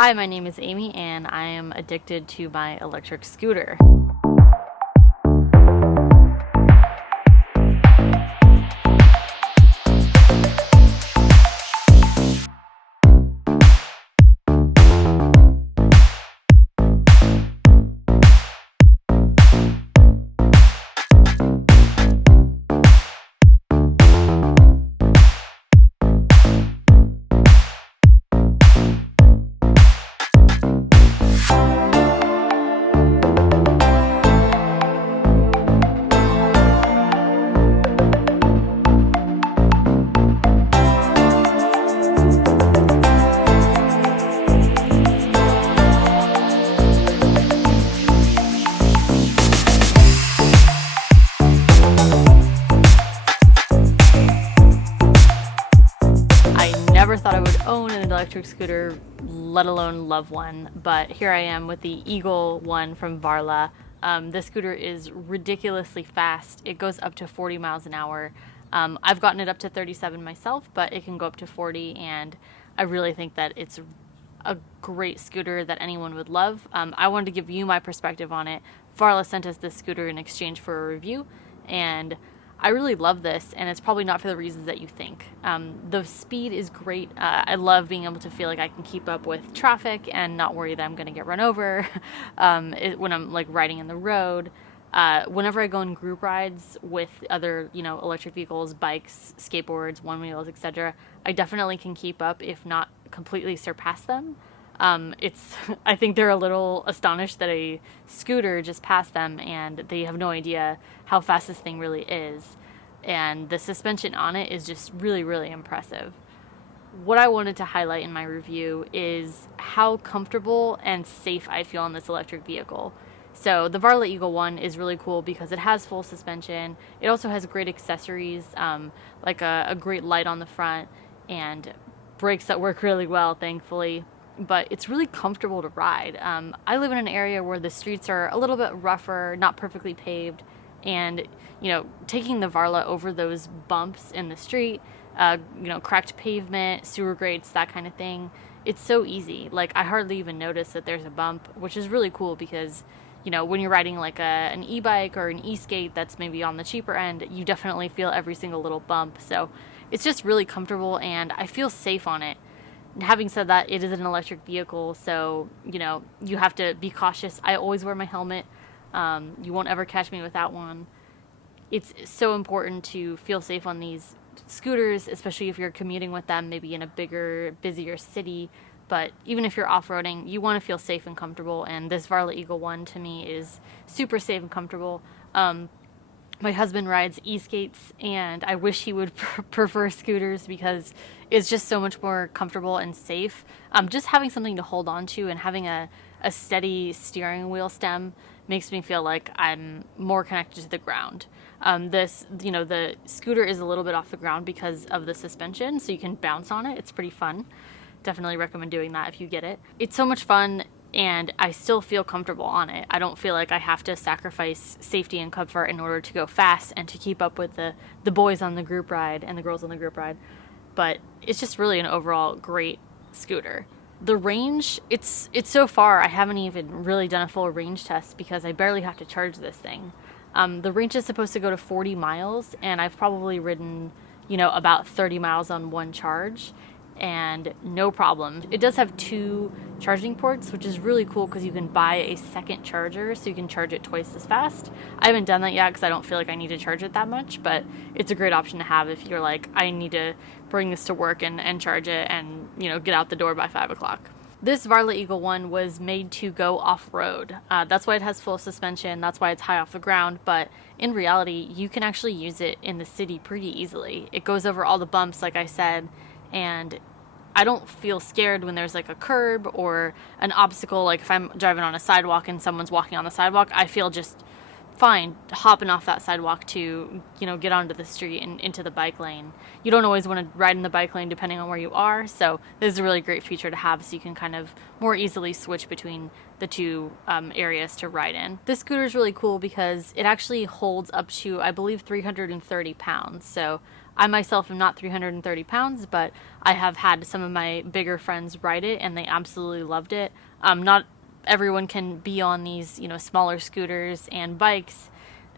Hi, my name is Amy and I am addicted to my electric scooter. Never thought I would own an electric scooter, let alone love one, but here I am with the Eagle One from Varla. This scooter is ridiculously fast. It goes up to 40 miles an hour. I've gotten it up to 37 myself, but it can go up to 40, and I really think that it's a great scooter that anyone would love. I wanted to give you my perspective on it. Varla sent us this scooter in exchange for a review, and I really love this, and it's probably not for the reasons that you think. The speed is great. I love being able to feel like I can keep up with traffic and not worry that I'm going to get run over when I'm like riding in the road. Whenever I go on group rides with other, electric vehicles, bikes, skateboards, one wheels, etc., I definitely can keep up, if not completely surpass them. I think they're a little astonished that a scooter just passed them and they have no idea how fast this thing really is. And the suspension on it is just really, really impressive. What I wanted to highlight in my review is how comfortable and safe I feel on this electric vehicle. So the Varla Eagle One is really cool because it has full suspension. It also has great accessories, like a great light on the front and brakes that work really well, thankfully. But it's really comfortable to ride. I live in an area where the streets are a little bit rougher, not perfectly paved, and taking the Varla over those bumps in the street, cracked pavement, sewer grates, that kind of thing, it's so easy. Like, I hardly even notice that there's a bump, which is really cool because when you're riding like an e-bike or an e-skate that's maybe on the cheaper end, you definitely feel every single little bump. So it's just really comfortable and I feel safe on it. Having said that, it is an electric vehicle, so, you have to be cautious. I always wear my helmet. You won't ever catch me without one. It's so important to feel safe on these scooters, especially if you're commuting with them, maybe in a bigger, busier city. But even if you're off-roading, you want to feel safe and comfortable, and this Varla Eagle One, to me, is super safe and comfortable. My husband rides e-skates, and I wish he would prefer scooters because it's just so much more comfortable and safe. Just having something to hold on to and having a steady steering wheel stem makes me feel like I'm more connected to the ground. The scooter is a little bit off the ground because of the suspension, so you can bounce on it. It's pretty fun. Definitely recommend doing that if you get it. It's so much fun, and I still feel comfortable on it. I don't feel like I have to sacrifice safety and comfort in order to go fast and to keep up with the boys on the group ride and the girls on the group ride. But it's just really an overall great scooter. The range, it's so far, I haven't even really done a full range test because I barely have to charge this thing. The range is supposed to go to 40 miles, and I've probably ridden, about 30 miles on one charge, and no problem. It does have 2 charging ports, which is really cool because you can buy a second charger so you can charge it twice as fast. I haven't done that yet because I don't feel like I need to charge it that much, but it's a great option to have if you're like, I need to bring this to work and charge it and, get out the door by 5 o'clock. This Varla Eagle One was made to go off-road. That's why it has full suspension, that's why it's high off the ground, but in reality, you can actually use it in the city pretty easily. It goes over all the bumps, like I said, and I don't feel scared when there's like a curb or an obstacle. Like if I'm driving on a sidewalk and someone's walking on the sidewalk, I feel just fine hopping off that sidewalk to, get onto the street and into the bike lane. You don't always want to ride in the bike lane depending on where you are, so this is a really great feature to have so you can kind of more easily switch between the two areas to ride in. This scooter is really cool because it actually holds up to, I believe, 330 pounds, so I myself am not 330 pounds, but I have had some of my bigger friends ride it and they absolutely loved it. Not everyone can be on these, smaller scooters and bikes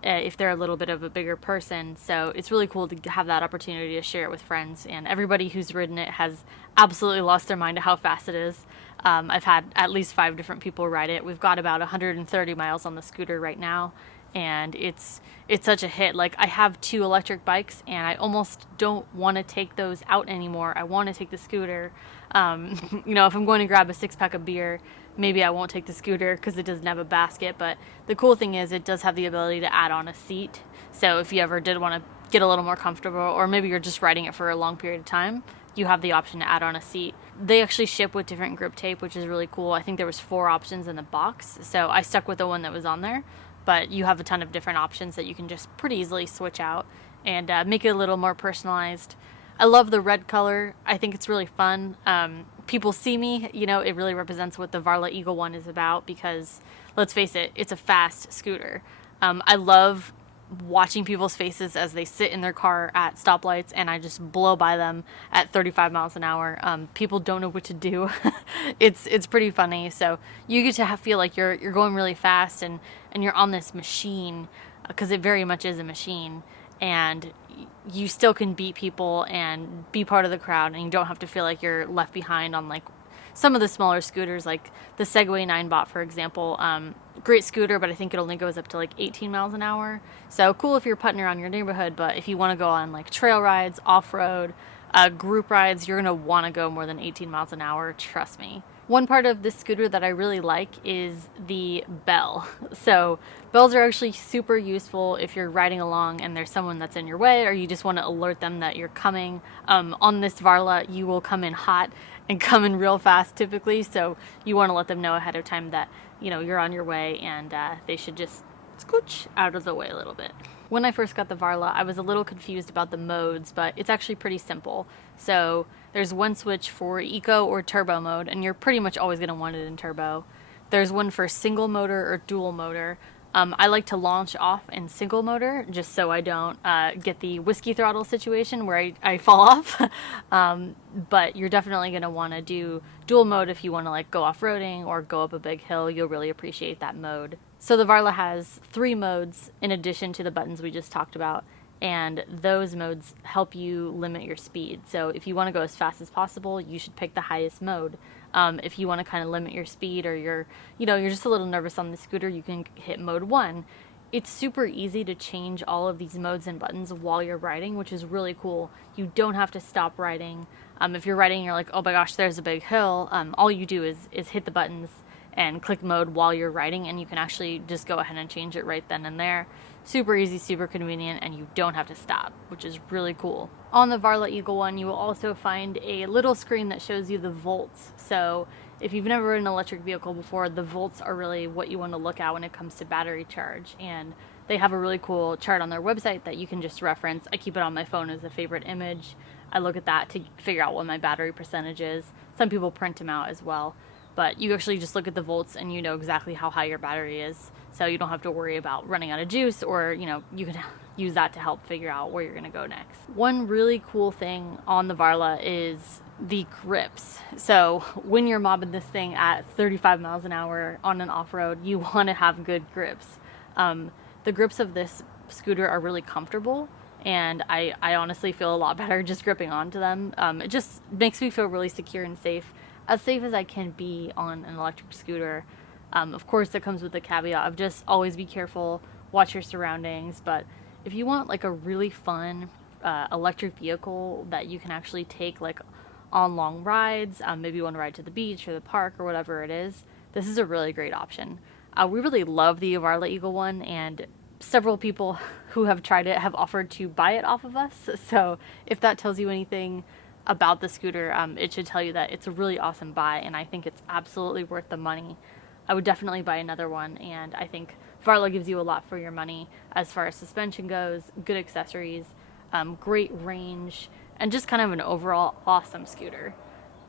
if they're a little bit of a bigger person. So it's really cool to have that opportunity to share it with friends. And everybody who's ridden it has absolutely lost their mind at how fast it is. I've had at least 5 different people ride it. We've got about 130 miles on the scooter right now. And it's such a hit. Like, I have 2 electric bikes and I almost don't want to take those out anymore. I want to take the scooter. If I'm going to grab a 6-pack of beer, maybe I won't take the scooter because it doesn't have a basket. But the cool thing is it does have the ability to add on a seat. So if you ever did want to get a little more comfortable, or maybe you're just riding it for a long period of time, you have the option to add on a seat. They actually ship with different grip tape, which is really cool. I think there was 4 options in the box. So I stuck with the one that was on there. But you have a ton of different options that you can just pretty easily switch out and make it a little more personalized. I love the red color. I think it's really fun. People see me, it really represents what the Varla Eagle One is about because, let's face it, it's a fast scooter. I love watching people's faces as they sit in their car at stoplights and I just blow by them at 35 miles an hour. People don't know what to do. It's pretty funny. So you get to feel like you're going really fast and you're on this machine because it very much is a machine, and you still can beat people and be part of the crowd, and you don't have to feel like you're left behind on like some of the smaller scooters, like the Segway 9bot, for example. Great scooter, but I think it only goes up to like 18 miles an hour. So cool if you're putting around your neighborhood, but if you want to go on like trail rides, off-road, group rides, you're going to want to go more than 18 miles an hour, trust me. One part of this scooter that I really like is the bell. So bells are actually super useful if you're riding along and there's someone that's in your way, or you just want to alert them that you're coming. On this Varla, you will come in hot and come in real fast typically, so you want to let them know ahead of time that you're on your way, and they should just scooch out of the way a little bit. When I first got the Varla, I was a little confused about the modes, but it's actually pretty simple. So there's one switch for eco or turbo mode, and you're pretty much always going to want it in turbo. There's one for single motor or dual motor. I like to launch off in single motor just so I don't get the whiskey throttle situation where I fall off. But you're definitely going to want to do dual mode if you want to like go off-roading or go up a big hill. You'll really appreciate that mode. So the Varla has 3 modes in addition to the buttons we just talked about, and those modes help you limit your speed. So if you want to go as fast as possible, you should pick the highest mode. If you want to kind of limit your speed, or you're just a little nervous on the scooter, you can hit mode 1. It's super easy to change all of these modes and buttons while you're riding, which is really cool. You don't have to stop riding. If you're riding and you're like, oh my gosh, there's a big hill, all you do is hit the buttons and click mode while you're riding, and you can actually just go ahead and change it right then and there. Super easy, super convenient, and you don't have to stop, which is really cool. On the Varla Eagle One, you will also find a little screen that shows you the volts. So if you've never ridden an electric vehicle before, the volts are really what you want to look at when it comes to battery charge. And they have a really cool chart on their website that you can just reference. I keep it on my phone as a favorite image. I look at that to figure out what my battery percentage is. Some people print them out as well. But you actually just look at the volts and you know exactly how high your battery is. So you don't have to worry about running out of juice, or, you can use that to help figure out where you're going to go next. One really cool thing on the Varla is the grips. So when you're mobbing this thing at 35 miles an hour on an off-road, you want to have good grips. The grips of this scooter are really comfortable, and I honestly feel a lot better just gripping onto them. It just makes me feel really secure and safe as I can be on an electric scooter. Of course, it comes with the caveat of just always be careful, watch your surroundings. But if you want like a really fun electric vehicle that you can actually take like on long rides, maybe you want to ride to the beach or the park or whatever it is, this is a really great option. We really love the Varla Eagle One, and several people who have tried it have offered to buy it off of us. So if that tells you anything about the scooter, it should tell you that it's a really awesome buy, and I think it's absolutely worth the money. I would definitely buy another one, and I think Varla gives you a lot for your money as far as suspension goes, good accessories, great range, and just kind of an overall awesome scooter.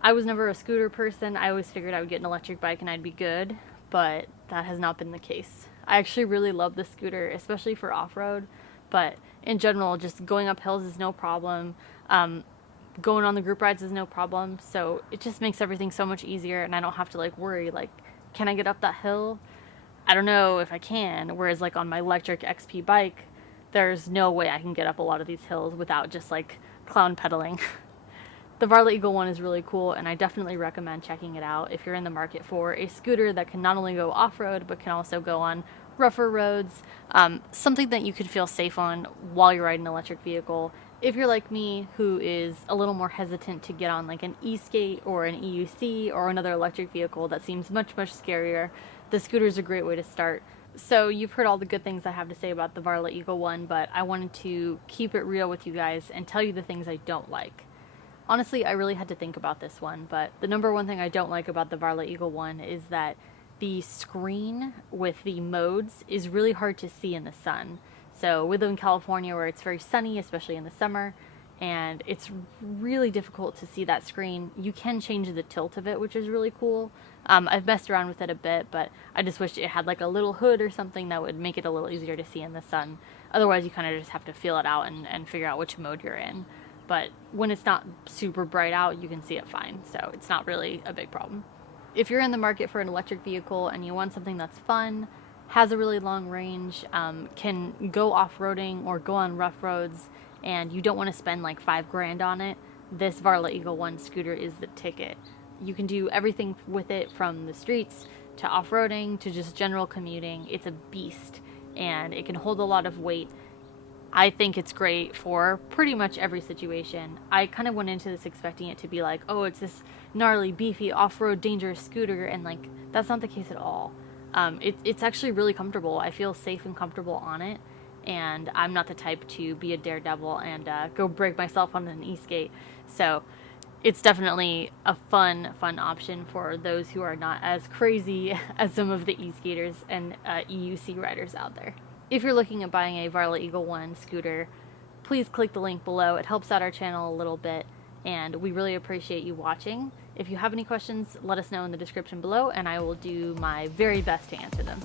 I was never a scooter person. I always figured I would get an electric bike and I'd be good, but that has not been the case. I actually really love the scooter, especially for off-road, but in general, just going up hills is no problem. Going on the group rides is no problem. So it just makes everything so much easier, and I don't have to like worry, like, can I get up that hill? I don't know if I can. Whereas like on my electric XP bike, there's no way I can get up a lot of these hills without just like clown pedaling. The Varla Eagle One is really cool, and I definitely recommend checking it out if you're in the market for a scooter that can not only go off-road, but can also go on rougher roads, something that you could feel safe on while you're riding an electric vehicle. If you're like me, who is a little more hesitant to get on like an e-skate or an EUC or another electric vehicle that seems much, much scarier, the scooter is a great way to start. So you've heard all the good things I have to say about the Varla Eagle One, but I wanted to keep it real with you guys and tell you the things I don't like. Honestly, I really had to think about this one, but the number one thing I don't like about the Varla Eagle One is that the screen with the modes is really hard to see in the sun. So we live in California where it's very sunny, especially in the summer, and it's really difficult to see that screen. You can change the tilt of it, which is really cool. I've messed around with it a bit, but I just wish it had like a little hood or something that would make it a little easier to see in the sun. Otherwise, you kind of just have to feel it out and figure out which mode you're in. But when it's not super bright out, you can see it fine, so it's not really a big problem. If you're in the market for an electric vehicle and you want something that's fun, has a really long range, can go off-roading or go on rough roads, and you don't want to spend like $5,000 on it, this Varla Eagle One scooter is the ticket. You can do everything with it, from the streets to off-roading to just general commuting. It's a beast, and it can hold a lot of weight. I think it's great for pretty much every situation. I kind of went into this expecting it to be like, oh, it's this gnarly, beefy, off-road, dangerous scooter, and like, that's not the case at all. It's actually really comfortable. I feel safe and comfortable on it, and I'm not the type to be a daredevil and go break myself on an e-skate. So it's definitely a fun option for those who are not as crazy as some of the e-skaters and EUC riders out there. If you're looking at buying a Varla Eagle One scooter, please click the link below. It helps out our channel a little bit, and we really appreciate you watching. If you have any questions, let us know in the description below, and I will do my very best to answer them.